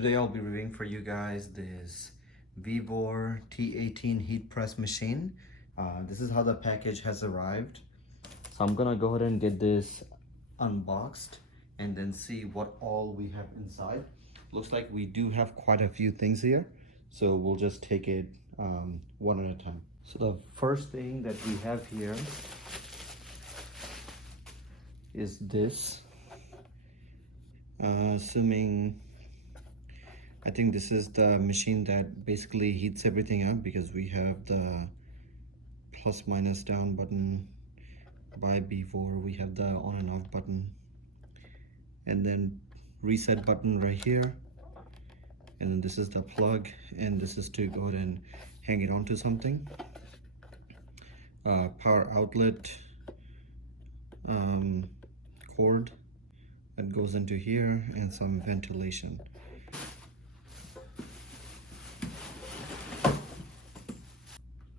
Today I'll be reviewing for you guys this VEVOR T18 heat press machine. This is how the package has arrived. So I'm gonna go ahead and get this unboxed and then see what all we have inside. Looks like we do have quite a few things here, so we'll just take it one at a time. So the first thing that we have here is this. Assuming I think this is the machine that basically heats everything up, because we have the plus minus down button. By VEVOR we have the on and off button, and then reset button right here, and then this is the plug, and this is to go ahead and hang it onto something. Power outlet cord that goes into here, and some ventilation.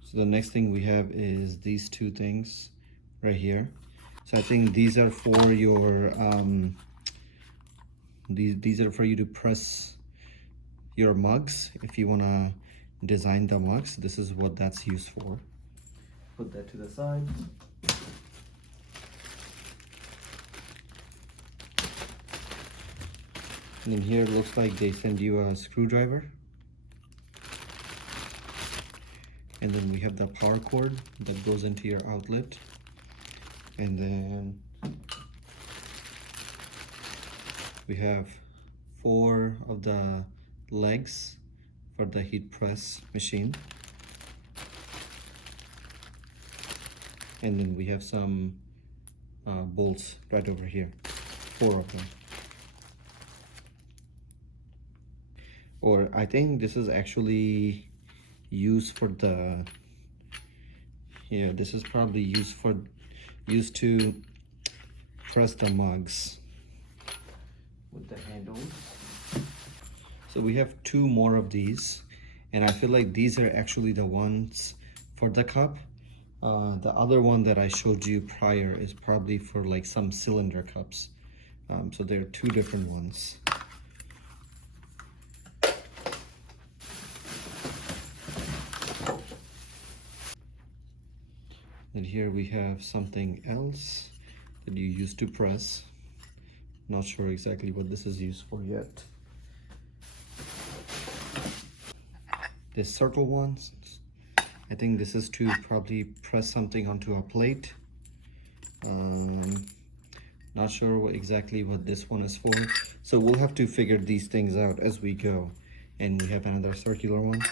So the next thing we have is these two things right here. So I think these are for your these are for you to press your mugs. If you want to design the mugs, this is what that's used for. Put that to the side. And then here it looks like they send you a screwdriver. And then we have the power cord that goes into your outlet. And then we have 4 of the legs for the heat press machine. And then we have some bolts right over here, 4 of them. Or I think this is actually used for the, yeah, this is probably used to press the mugs with the handles. So we have 2 more of these, and I feel like these are actually the ones for the cup. The other one that I showed you prior is probably for like some cylinder cups. So there are 2 different ones. And here we have something else that you use to press. Not sure exactly what this is used for yet. The circle ones, I think this is to probably press something onto a plate. Not sure exactly what this one is for. So we'll have to figure these things out as we go. And we have another circular one.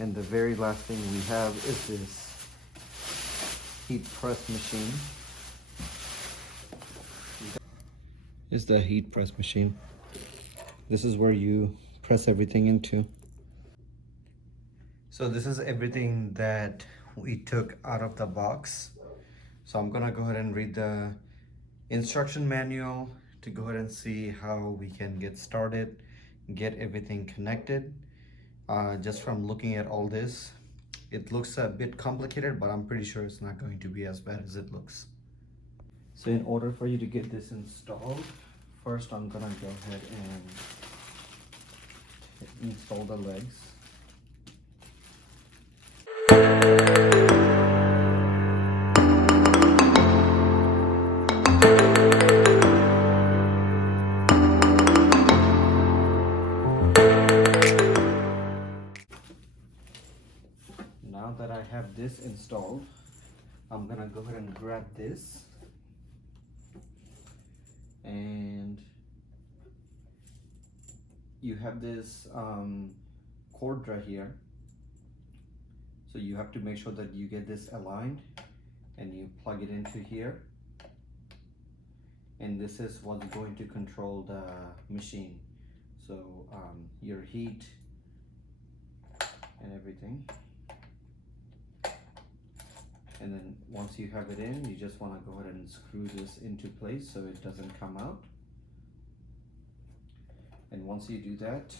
And the very last thing we have is this heat press machine. Is the heat press machine. This is where you press everything into. So this is everything that we took out of the box. So I'm gonna go ahead and read the instruction manual to go ahead and see how we can get started, get everything connected. Just from looking at all this, it looks a bit complicated, but I'm pretty sure it's not going to be as bad as it looks. So in order for you to get this installed, first I'm gonna go ahead and install the legs. Now that I have this installed, I'm gonna go ahead and grab this, and you have this cord right here. So you have to make sure that you get this aligned, and you plug it into here, and this is what's going to control the machine. So your heat and everything. And then once you have it in, you just want to go ahead and screw this into place so it doesn't come out. And once you do that,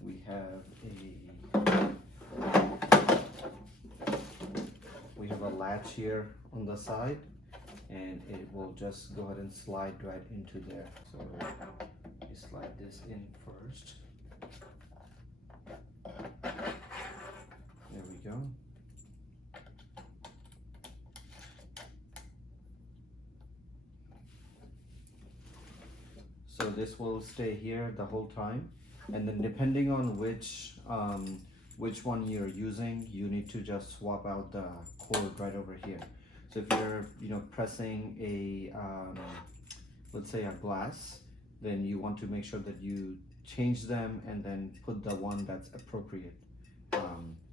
we have we have a latch here on the side, and it will just go ahead and slide right into there. So you slide this in first. There we go. So this will stay here the whole time, and then depending on which one you're using, you need to just swap out the cord right over here. So if you're pressing a let's say a glass, then you want to make sure that you change them and then put the one that's appropriate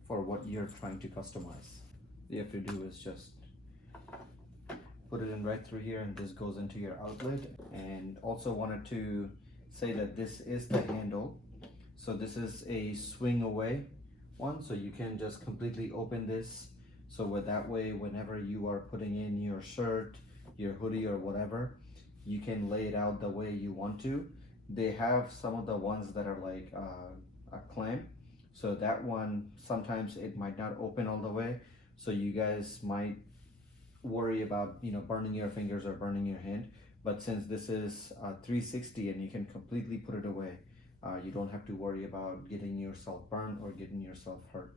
for what you're trying to customize. What you have to do is just put it in right through here, and this goes into your outlet. And also wanted to say that this is the handle, so this is a swing away one, so you can just completely open this, so that way whenever you are putting in your shirt, your hoodie or whatever, you can lay it out the way you want to. They have some of the ones that are like a clamp, so that one sometimes it might not open all the way, so you guys might worry about burning your fingers or burning your hand. But since this is 360 and you can completely put it away, you don't have to worry about getting yourself burned or getting yourself hurt.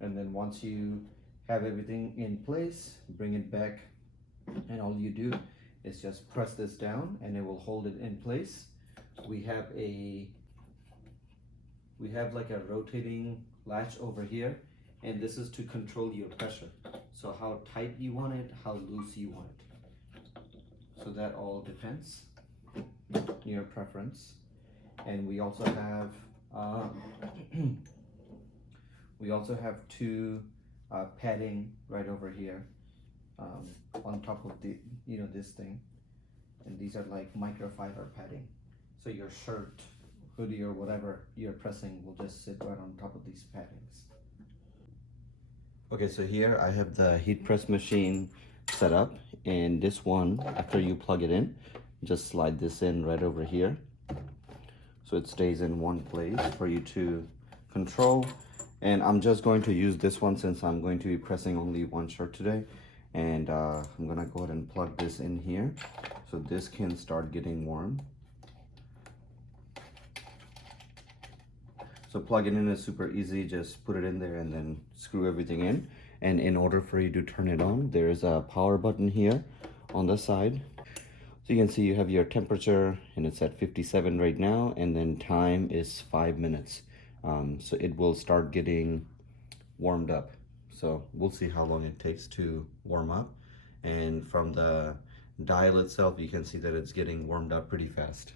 And then once you have everything in place, bring it back, and all you do is just press this down and it will hold it in place. We have like a rotating latch over here, and this is to control your pressure. So how tight you want it, how loose you want it. So that all depends on your preference. And we also have two padding right over here on top of the this thing, and these are like microfiber padding. So your shirt, hoodie, or whatever you're pressing will just sit right on top of these paddings. Okay, so here I have the heat press machine set up, and this one, after you plug it in, just slide this in right over here, so it stays in one place for you to control. And I'm just going to use this one since I'm going to be pressing only one shirt today, and I'm gonna go ahead and plug this in here so this can start getting warm. So plugging in is super easy, just put it in there and then screw everything in. And in order for you to turn it on, there's a power button here on the side. So you can see you have your temperature, and it's at 57 right now, and then time is 5 minutes. So it will start getting warmed up. So we'll see how long it takes to warm up. And from the dial itself, you can see that it's getting warmed up pretty fast.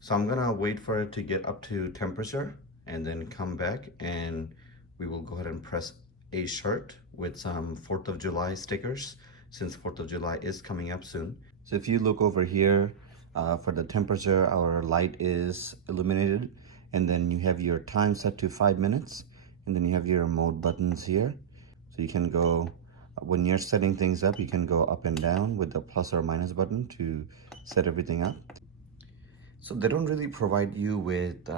So I'm gonna wait for it to get up to temperature and then come back, and we will go ahead and press a shirt with some 4th of July stickers, since 4th of July is coming up soon. So if you look over here, for the temperature, our light is illuminated, and then you have your time set to 5 minutes, and then you have your mode buttons here. So you can go, when you're setting things up, you can go up and down with the plus or minus button to set everything up. So they don't really provide you with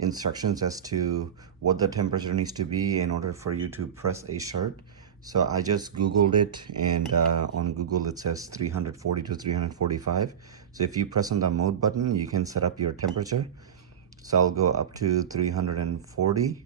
instructions as to what the temperature needs to be in order for you to press a shirt. So I just Googled it, and on Google it says 340 to 345. So if you press on the mode button, you can set up your temperature. So I'll go up to 340.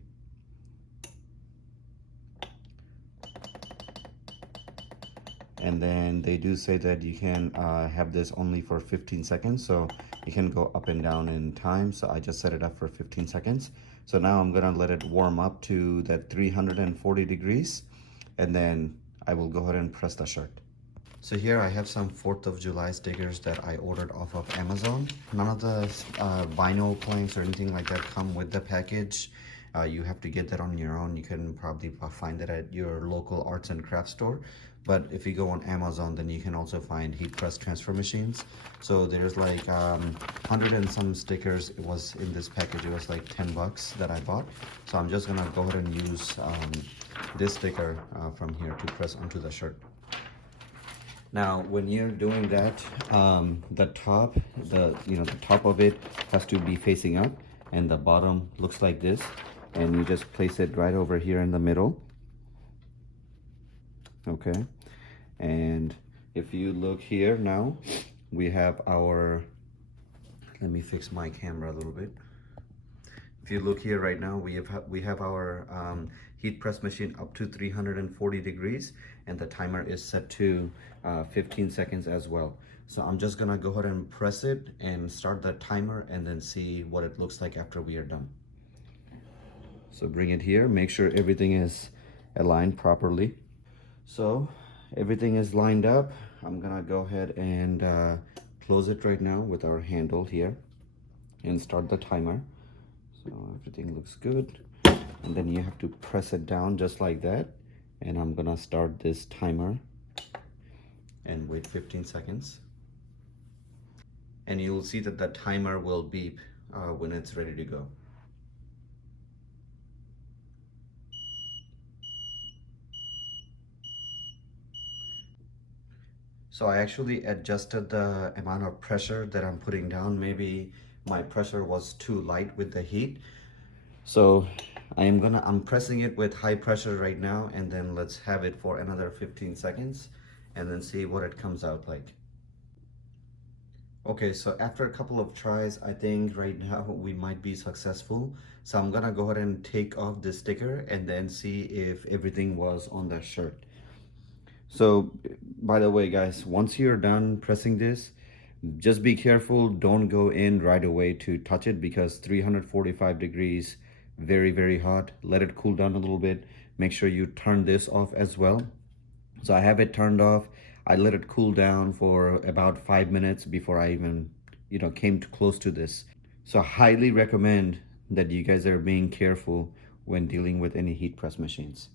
And then they do say that you can have this only for 15 seconds. So you can go up and down in time. So I just set it up for 15 seconds. So now I'm gonna let it warm up to that 340 degrees. And then I will go ahead and press the shirt. So here I have some 4th of July stickers that I ordered off of Amazon. None of the vinyl planks or anything like that come with the package. You have to get that on your own. You can probably find that at your local arts and crafts store. But if you go on Amazon, then you can also find heat press transfer machines. So there's like 100 and some stickers. It was in this package. It was like 10 bucks that I bought. So I'm just gonna go ahead and use this sticker from here to press onto the shirt. Now, when you're doing that, the top of it has to be facing up, and the bottom looks like this. And you just place it right over here in the middle. okay? And if you look here now, we have our, let me fix my camera a little bit. If you look here right now, we have our heat press machine up to 340 degrees, and the timer is set to 15 seconds as well. So I'm just gonna go ahead and press it and start the timer and then see what it looks like after we are done. So bring it here, make sure everything is aligned properly. So everything is lined up. I'm gonna go ahead and close it right now with our handle here and start the timer. So everything looks good. And then you have to press it down just like that. And I'm gonna start this timer and wait 15 seconds. And you'll see that the timer will beep when it's ready to go. So I actually adjusted the amount of pressure that I'm putting down. Maybe my pressure was too light with the heat. So I'm pressing it with high pressure right now, and then let's have it for another 15 seconds and then see what it comes out like. Okay, so after a couple of tries, I think right now we might be successful. So I'm gonna go ahead and take off the sticker and then see if everything was on the shirt. So by the way, guys, once you're done pressing this, just be careful, don't go in right away to touch it because 345 degrees, very hot. Let it cool down a little bit. Make sure you turn this off as well. So I have it turned off. I let it cool down for about 5 minutes before I even, came too close to this. So I highly recommend that you guys are being careful when dealing with any heat press machines.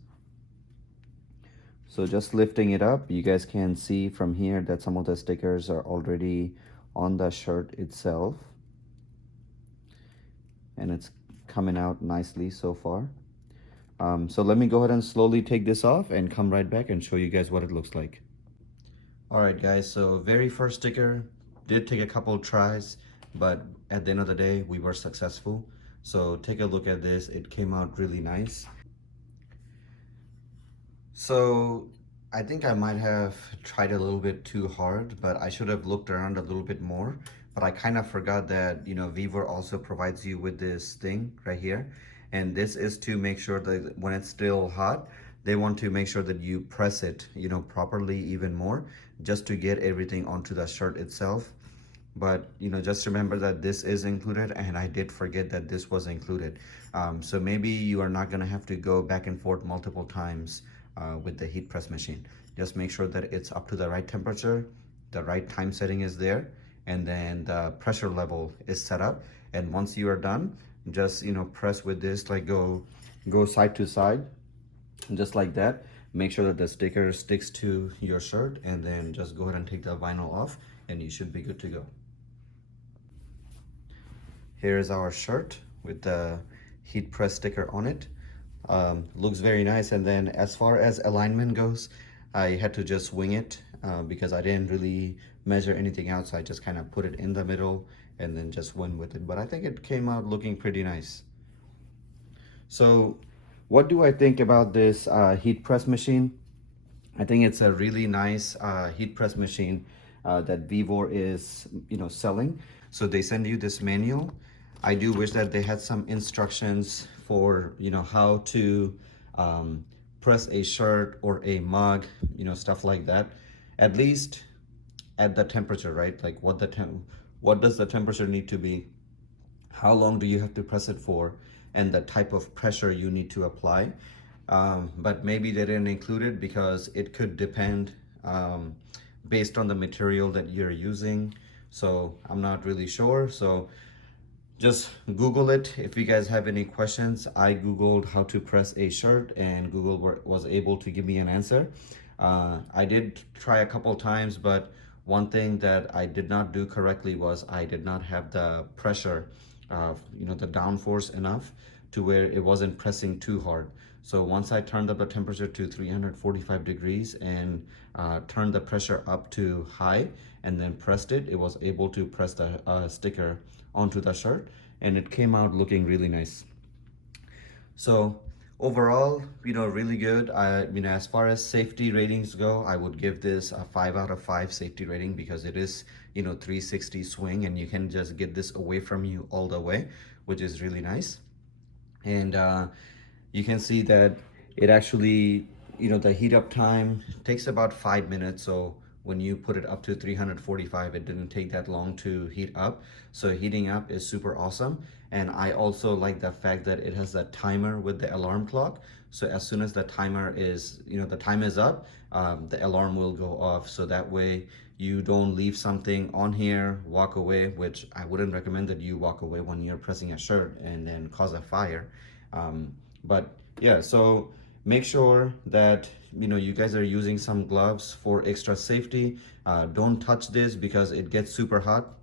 So just lifting it up, you guys can see from here that some of the stickers are already on the shirt itself. And it's coming out nicely so far. So let me go ahead and slowly take this off and come right back and show you guys what it looks like. All right, guys, so very first sticker did take a couple tries, but at the end of the day, we were successful. So take a look at this. It came out really nice. So I think I might have tried a little bit too hard, but I should have looked around a little bit more. But I kind of forgot that, VEVOR also provides you with this thing right here. And this is to make sure that when it's still hot, they want to make sure that you press it, properly even more, just to get everything onto the shirt itself. But just remember that this is included, and I did forget that this was included. So maybe you are not gonna have to go back and forth multiple times with the heat press machine. Just make sure that it's up to the right temperature, the right time setting is there, and then the pressure level is set up. And once you are done, just press with this, like go side to side, just like that. Make sure that the sticker sticks to your shirt, and then just go ahead and take the vinyl off, and you should be good to go. Here is our shirt with the heat press sticker on it. Looks very nice. And then as far as alignment goes, I had to just wing it because I didn't really measure anything out, so I just kind of put it in the middle and then just went with it. But I think it came out looking pretty nice. So what do I think about this heat press machine? I think it's a really nice heat press machine that VEVOR is selling. So they send you this manual. I do wish that they had some instructions for how to press a shirt or a mug, stuff like that. At least at the temperature, right? Like what does the temperature need to be? How long do you have to press it for? And the type of pressure you need to apply. But maybe they didn't include it because it could depend based on the material that you're using. So I'm not really sure. So just Google it. If you guys have any questions, I Googled how to press a shirt and Google was able to give me an answer. I did try a couple times, but one thing that I did not do correctly was I did not have the pressure, the downforce enough to where it wasn't pressing too hard. So once I turned up the temperature to 345 degrees and turned the pressure up to high and then pressed it, it was able to press the sticker onto the shirt, and it came out looking really nice. So Overall, really good. As far as safety ratings go, I would give this a 5 out of 5 safety rating because it is, 360 swing and you can just get this away from you all the way, which is really nice. And you can see that it actually, the heat up time takes about 5 minutes. So when you put it up to 345, it didn't take that long to heat up. So heating up is super awesome. And I also like the fact that it has a timer with the alarm clock. So as soon as the timer is, the time is up, the alarm will go off. So that way you don't leave something on here, walk away, which I wouldn't recommend that you walk away when you're pressing a shirt and then cause a fire. But yeah, so make sure that you guys are using some gloves for extra safety. Don't touch this because it gets super hot.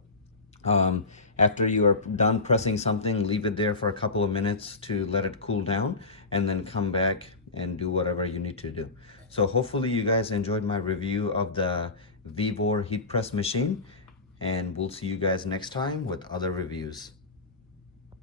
After you are done pressing something, leave it there for a couple of minutes to let it cool down and then come back and do whatever you need to do. So hopefully you guys enjoyed my review of the VEVOR heat press machine, and we'll see you guys next time with other reviews.